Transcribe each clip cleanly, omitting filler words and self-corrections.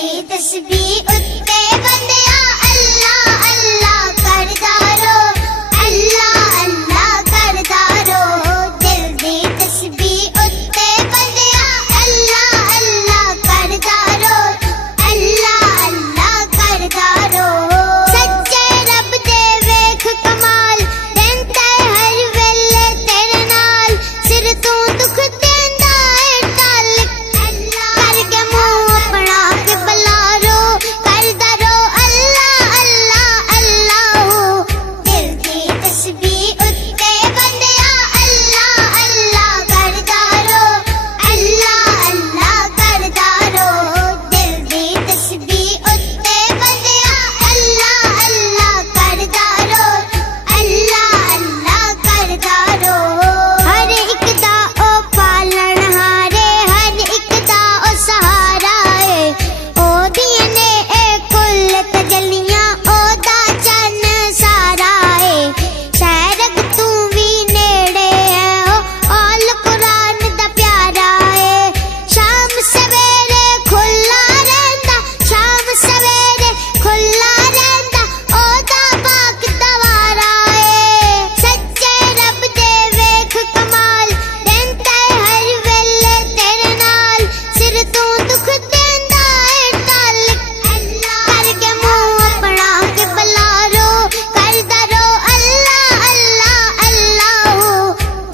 तस्बीह उत्ते बंदिया अल्लाह अल्लाह करदा रो, अल्लाह अल्लाह करदा रो। दिल दी तस्बीह उत्ते बंदिया अल्लाह अल्लाह करदा रो, अल्लाह अल्लाह करदा रो। सच्चे रब दे वेख कमाल देंदा हर वेले तेरे नाल, सिर तू दुख देंदा है टल करके मुंह अपना के बलारो करदा रो अल्लाह अल्लाह अल्लाह। दिल दी तस्बीह उत्ते बंदिया अल्लाह अल्लाह करदा रो, अल्लाह अल्लाह करदा रो। दिल दी तस्बीह उत्ते बंदिया अल्लाह अल्लाह करदा रो, अल्लाह अल्लाह करदा रो। हर एक दा ओ पालन हारे, हर एक दा ओ सहारा है, ओ दिए ने ए कुल तजलियां ओ दा चन सारा है। शहरक तू भी नेड़े है ओ आल कुरान दा प्यारा है। शाम सवेरे खुला रहंदा, शाम सवेरे खुला रहंदा ओ दा पाक दवारा है। सच्चे रब दे वेख कमाल देंदा हर वेले तेरे नाल, सिर तू दुख देंदा है टल करके मुंह अपना के बलारो करदा रो अल्लाह अल्लाह अल्लाह।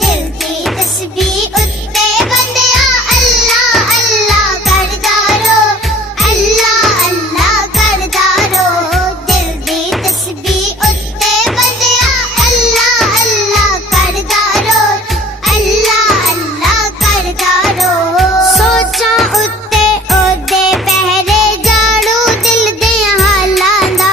दिल दी तस्बीह उत्ते बंदिया अल्लाह अल्लाह करदा रो, अल्लाह अल्लाह करदा रो। दिल दी तस्बीह उत्ते बंदिया अल्लाह अल्लाह करदा रो, अल्लाह अल्लाह करदा रो। सोचा उत्ते ओदे पहरे जाड़ू दिल दे हालां दा,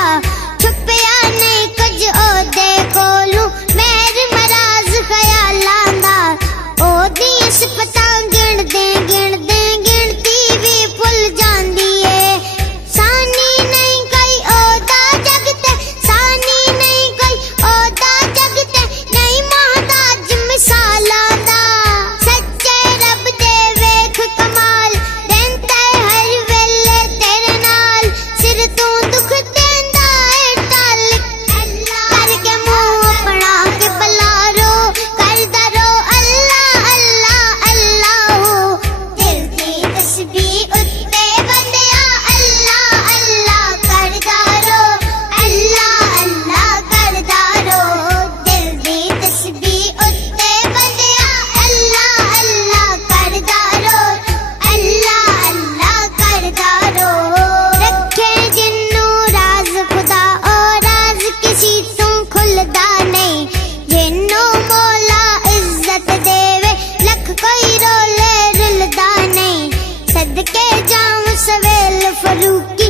छुपिया नहीं कुछ ओदे कोलू मेहर मराज ख्यालां दा। ओदी सिफतां गिणदे गिणदे गिणती भी भुल जांदी है। सानी नहीं कोई ओदा जगते, सानी नहीं कोई ओदा जगते, नहीं मोहताज मिसालां दा। सच्चे रब दे वेख कमाल देंदा हर वेले तेरे नाल, सिर तू दुख देंदा है टल करके मुंह अपना के बलारो करदा रो अल्लाह अल्लाह अल्लाह। दिल दी तस्बीह उत्ते बंदिया अल्लाह अल्लाह करदा रो, अल्लाह अल्लाह करदा रो। दिल दी तस्बीह उत्ते बंदिया अल्लाह अल्लाह करदा रो, अल्लाह अल्लाह करदा रो। रखे जिन्नू राज खुदा और राज किसी तू खुलदा नहीं, जिन्नू मौला इज्जत देवे लख कोई रोले रुलदा नहीं। सदके जाऊं सवेल फरूकी